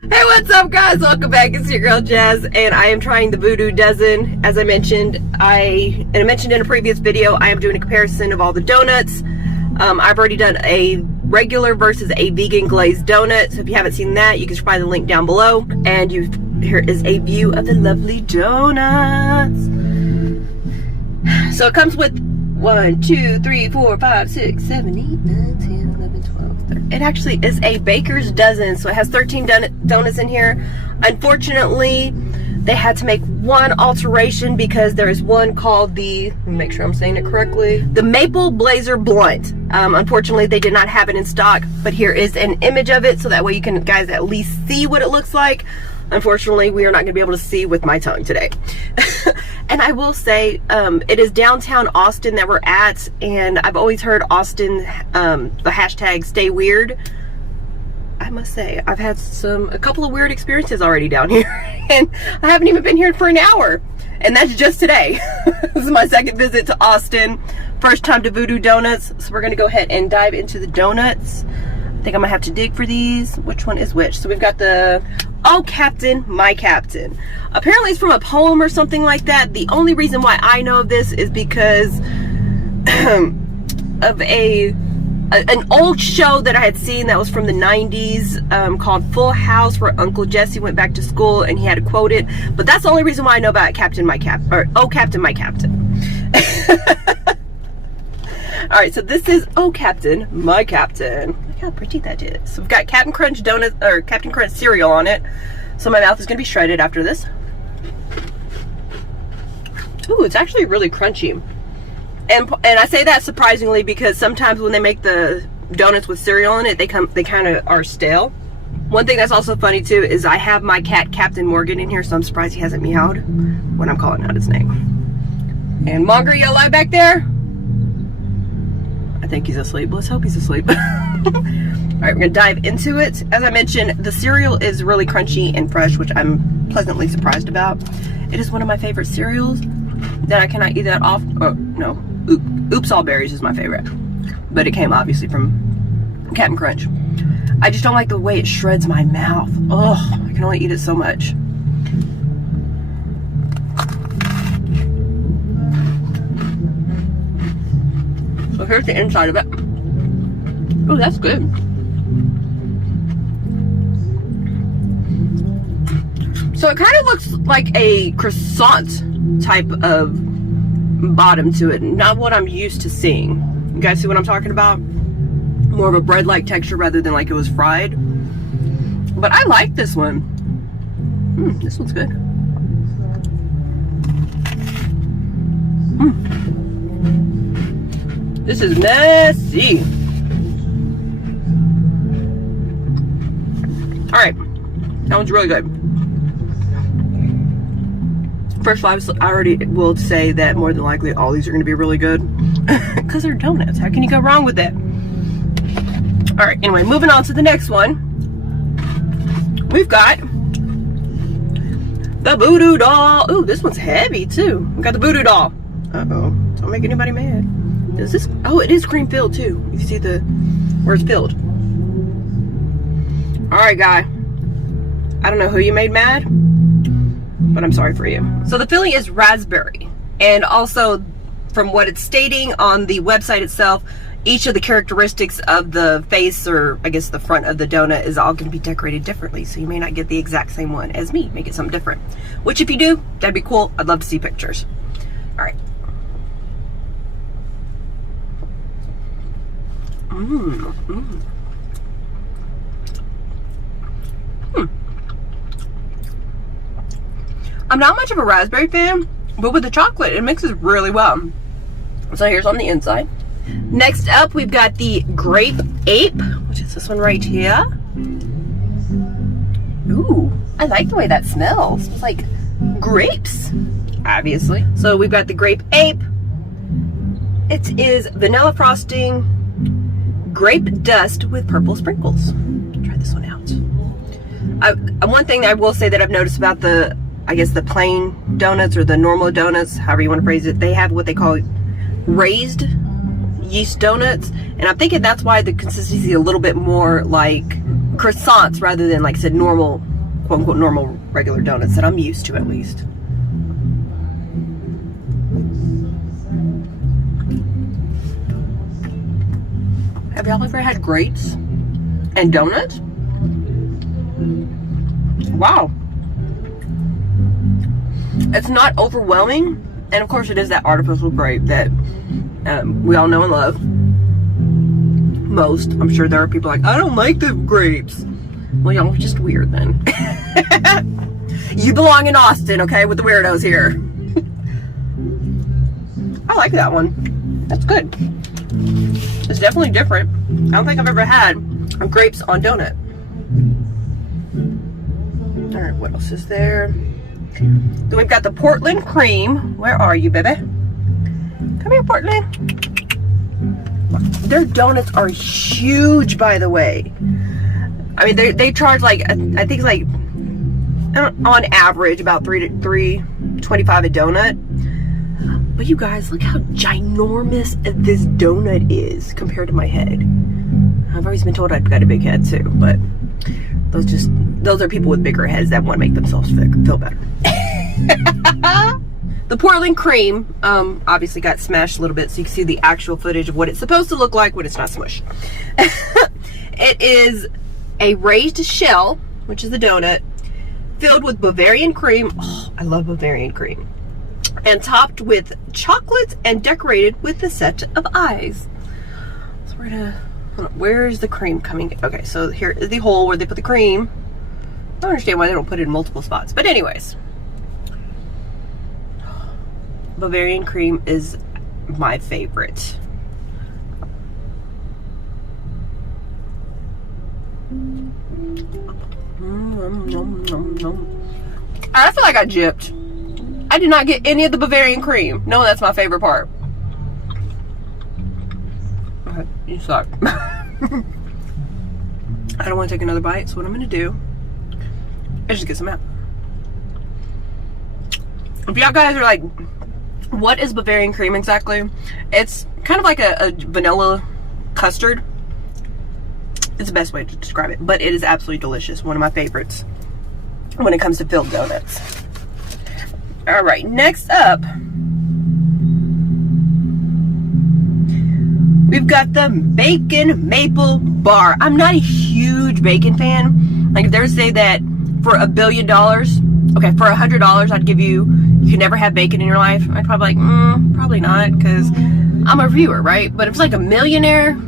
Hey, what's up, guys? Welcome back. It's your girl Jazz, and I am trying the Voodoo Dozen. As I mentioned, I mentioned in a previous video, I am doing a comparison of all the donuts. I've already done a regular versus a vegan glazed donut, so if you haven't seen that, you can find the link down below. And here is a view of the lovely donuts. So it comes with 1, 2, 3, 4, 5, 6, 7, 8, 9, 10, 11, 12, 13. It actually is a baker's dozen, so it has 13 donuts in here. Unfortunately, they had to make one alteration because there is one called the, let me make sure I'm saying it correctly, the Maple Blazer Blunt. Unfortunately, they did not have it in stock, but here is an image of it so that way you can guys at least see what it looks like. Unfortunately, we are not going to be able to see with my tongue today. And I will say, it is downtown Austin that we're at, and I've always heard Austin, the hashtag stay weird. I must say, I've had a couple of weird experiences already down here, and I haven't even been here for an hour, and that's just today. This is my second visit to Austin, first time to Voodoo Donuts, so we're going to go ahead and dive into the donuts. I think I'm gonna have to dig for these. Which one is which? So we've got the Oh Captain, My Captain. Apparently it's from a poem or something like that. The only reason why I know of this is because of an old show that I had seen that was from the 90s called Full House, where Uncle Jesse went back to school and he had to quote it. But that's the only reason why I know about Captain, My Captain, or Oh Captain, My Captain. Alright, so this is Oh Captain, My Captain. Look how pretty that is. So we've got Captain Crunch donuts, or Captain Crunch cereal on it. So my mouth is going to be shredded after this. Ooh, it's actually really crunchy. And I say that surprisingly because sometimes when they make the donuts with cereal in it, they kind of are stale. One thing that's also funny too is I have my cat Captain Morgan in here, so I'm surprised he hasn't meowed when I'm calling out his name. And Monger, you alive back there? I think he's asleep. Let's hope he's asleep. Alright, we're gonna dive into it. As I mentioned, the cereal is really crunchy and fresh, which I'm pleasantly surprised about. It is one of my favorite cereals that I cannot eat that off. Oh, no. Oops All Berries is my favorite. But it came obviously from Captain Crunch. I just don't like the way it shreds my mouth. Oh, I can only eat it so much. So here's the inside of it. Oh, that's good. So it kind of looks like a croissant type of bottom to it. Not what I'm used to seeing. You guys see what I'm talking about? More of a bread-like texture rather than like it was fried. But I like this one. This one's good. This is messy. Alright, that one's really good. First of all, I already will say that more than likely all these are going to be really good. Because they're donuts. How can you go wrong with that? Alright, anyway, moving on to the next one. We've got the Voodoo Doll. Ooh, this one's heavy too. We got the Voodoo Doll. Uh-oh, don't make anybody mad. Is this, oh, it is cream filled too. You see the, where it's filled. Alright, guy. I don't know who you made mad, but I'm sorry for you. So the filling is raspberry. And also, from what it's stating on the website itself, each of the characteristics of the face, or I guess the front of the donut, is all going to be decorated differently. So you may not get the exact same one as me. Make it something different. Which if you do, that'd be cool. I'd love to see pictures. Alright. I'm not much of a raspberry fan, but with the chocolate, it mixes really well. So here's on the inside. Next up, we've got the Grape Ape, which is this one right here. Ooh, I like the way that smells. It's like grapes, obviously. So we've got the Grape Ape. It is vanilla frosting, grape dust with purple sprinkles. Try this one out. One thing I will say that I've noticed about the, I guess the plain donuts or the normal donuts, however you want to phrase it, they have what they call raised yeast donuts, and I'm thinking that's why the consistency is a little bit more like croissants rather than, like I said, normal, quote unquote, normal regular donuts that I'm used to, at least. Have y'all ever had grapes and donuts? Wow. It's not overwhelming, and of course it is that artificial grape that we all know and love. Most. I'm sure there are people like, I don't like the grapes. Well, y'all are just weird then. You belong in Austin, okay, with the weirdos here. I like that one. That's good. It's definitely different. I don't think I've ever had grapes on donut. Alright, what else is there? Then we've got the Portland cream. Where are you, baby? Come here, Portland. Their donuts are huge, by the way. I mean, they charge like, I think it's like, on average, about $3.25 a donut. But you guys, look how ginormous this donut is compared to my head. I've always been told I've got a big head too, but those are people with bigger heads that want to make themselves feel better. The Portland cream obviously got smashed a little bit, so you can see the actual footage of what it's supposed to look like when it's not smushed. It is a raised shell, which is the donut, filled with Bavarian cream. Oh, I love Bavarian cream. And topped with chocolate and decorated with a set of eyes. So we're gonna, where is the cream coming? Okay, so here is the hole where they put the cream. I don't understand why they don't put it in multiple spots, but anyways. Bavarian cream is my favorite. I feel like I gypped. I did not get any of the Bavarian cream. No, that's my favorite part. Okay, you suck. I don't want to take another bite, so what I'm going to do is just get some out. If y'all guys are like, what is Bavarian cream exactly? It's kind of like a vanilla custard. It's the best way to describe it, but it is absolutely delicious. One of my favorites when it comes to filled donuts. All right, next up, we've got the bacon maple bar. I'm not a huge bacon fan. Like if they were to say that for $1 billion, okay, for $100, I'd give you can never have bacon in your life. I'd probably like, probably not, because I'm a reviewer, right? But if it's like a millionaire,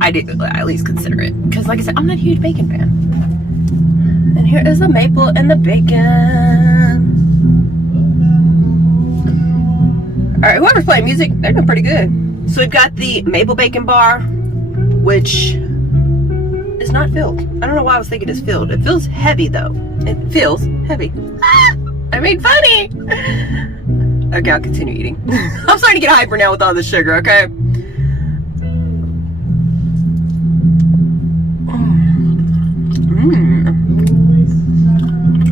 I'd at least consider it. Because like I said, I'm not a huge bacon fan. And here is the maple and the bacon. Alright, whoever's playing music, they're doing pretty good. So we've got the maple bacon bar, which is not filled. I don't know why I was thinking it's filled. It feels heavy though. It feels heavy. I made funny! Okay, I'll continue eating. I'm starting to get hyper now with all this sugar, okay?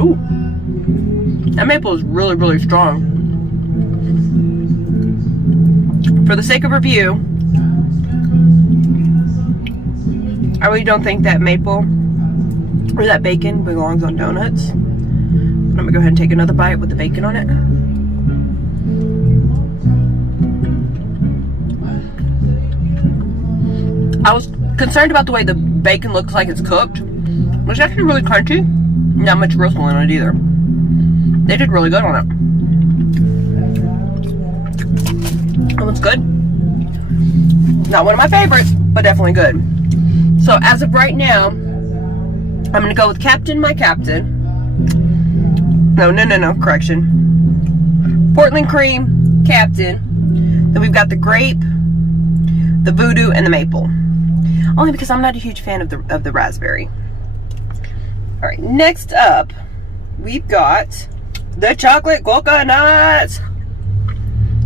Ooh. That maple is really, really strong. For the sake of review, I really don't think that maple or that bacon belongs on donuts. I'm gonna go ahead and take another bite with the bacon on it. I was concerned about the way the bacon looks like it's cooked. It's actually really crunchy. Not much gristle on it either. They did really good on it. That one's good. Not one of my favorites, but definitely good. So as of right now, I'm gonna go with Captain, my Captain. No, correction. Portland cream, Captain. Then we've got the grape, the voodoo, and the maple. Only because I'm not a huge fan of the raspberry. All right, next up, we've got the chocolate coconut.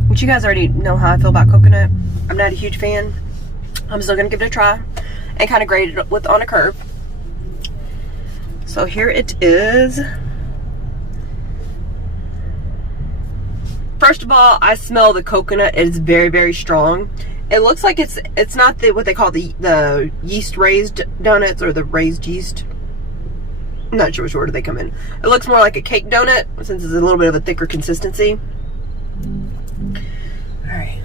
Which you guys already know how I feel about coconut. I'm not a huge fan. I'm still gonna give it a try and kind of grade it on a curve. So here it is. First of all, I smell the coconut. It is very, very strong. It looks like it's not what they call the yeast raised donuts or the raised yeast. I'm not sure which order they come in. It looks more like a cake donut since it's a little bit of a thicker consistency. All right.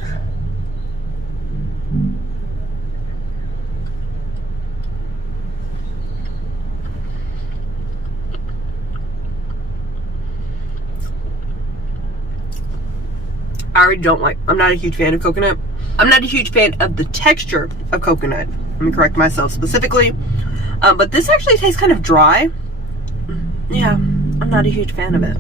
I already don't like, I'm not a huge fan of coconut. I'm not a huge fan of the texture of coconut. Let me correct myself specifically. But this actually tastes kind of dry. Yeah, I'm not a huge fan of it.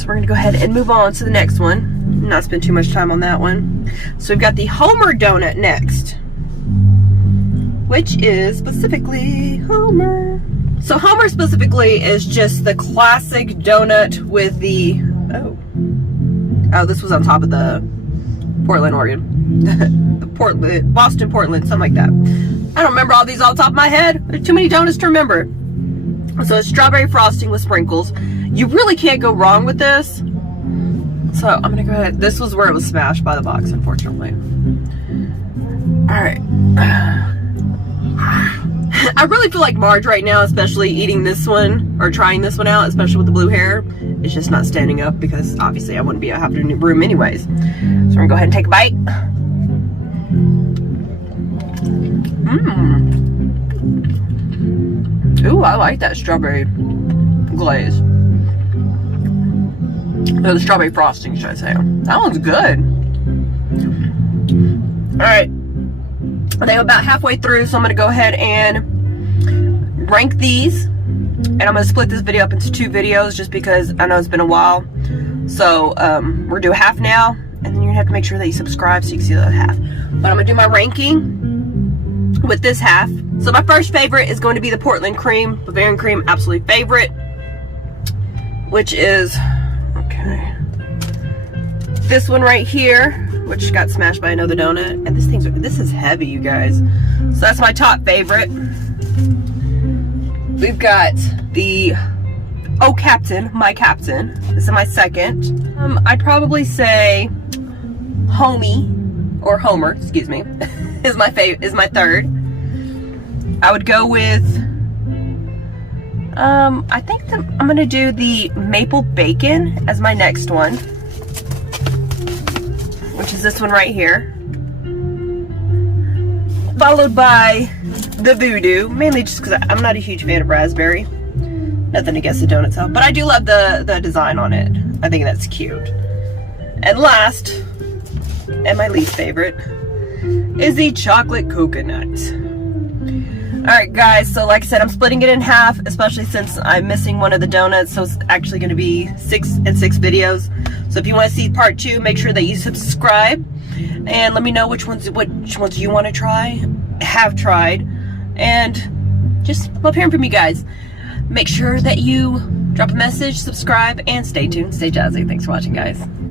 So we're gonna go ahead and move on to the next one. Not spend too much time on that one. So we've got the Homer donut next, which is specifically Homer. So Homer specifically is just the classic donut with the, oh, this was on top of the Portland, Oregon. The Boston, Portland, something like that. I don't remember all these off the top of my head. There's too many donuts to remember. So it's strawberry frosting with sprinkles. You really can't go wrong with this. So I'm gonna go ahead. This was where it was smashed by the box, unfortunately. All right. I really feel like Marge right now, especially eating this one or trying this one out, especially with the blue hair. It's just not standing up because obviously I wouldn't be having a new room anyways. So we're gonna go ahead and take a bite. Ooh, I like that strawberry glaze. Or the strawberry frosting, should I say. That one's good. Alright. I think I'm about halfway through, so I'm gonna go ahead and rank these. And I'm gonna split this video up into 2 videos just because I know it's been a while. So we're gonna do half now, and then you're gonna have to make sure that you subscribe so you can see the other half. But I'm gonna do my ranking with this half. So my first favorite is going to be the Portland cream, Bavarian cream, absolute favorite, which is, okay, this one right here, which got smashed by another donut. And this is heavy, you guys. So that's my top favorite. We've got the Oh Captain, my Captain. This is my second. I'd probably say Homie, or Homer, excuse me, is my third. I would go with, I think I'm gonna do the maple bacon as my next one, which is this one right here. Followed by the Voodoo, mainly just because I'm not a huge fan of raspberry. Nothing against the donut itself, but I do love the design on it. I think that's cute. And last, and my least favorite, is the chocolate coconut. Alright guys, so like I said, I'm splitting it in half, especially since I'm missing one of the donuts, so it's actually going to be 6 videos. So if you want to see part 2, make sure that you subscribe, and let me know which ones you want to try, have tried, and just love hearing from you guys. Make sure that you drop a message, subscribe, and stay tuned, stay jazzy. Thanks for watching, guys.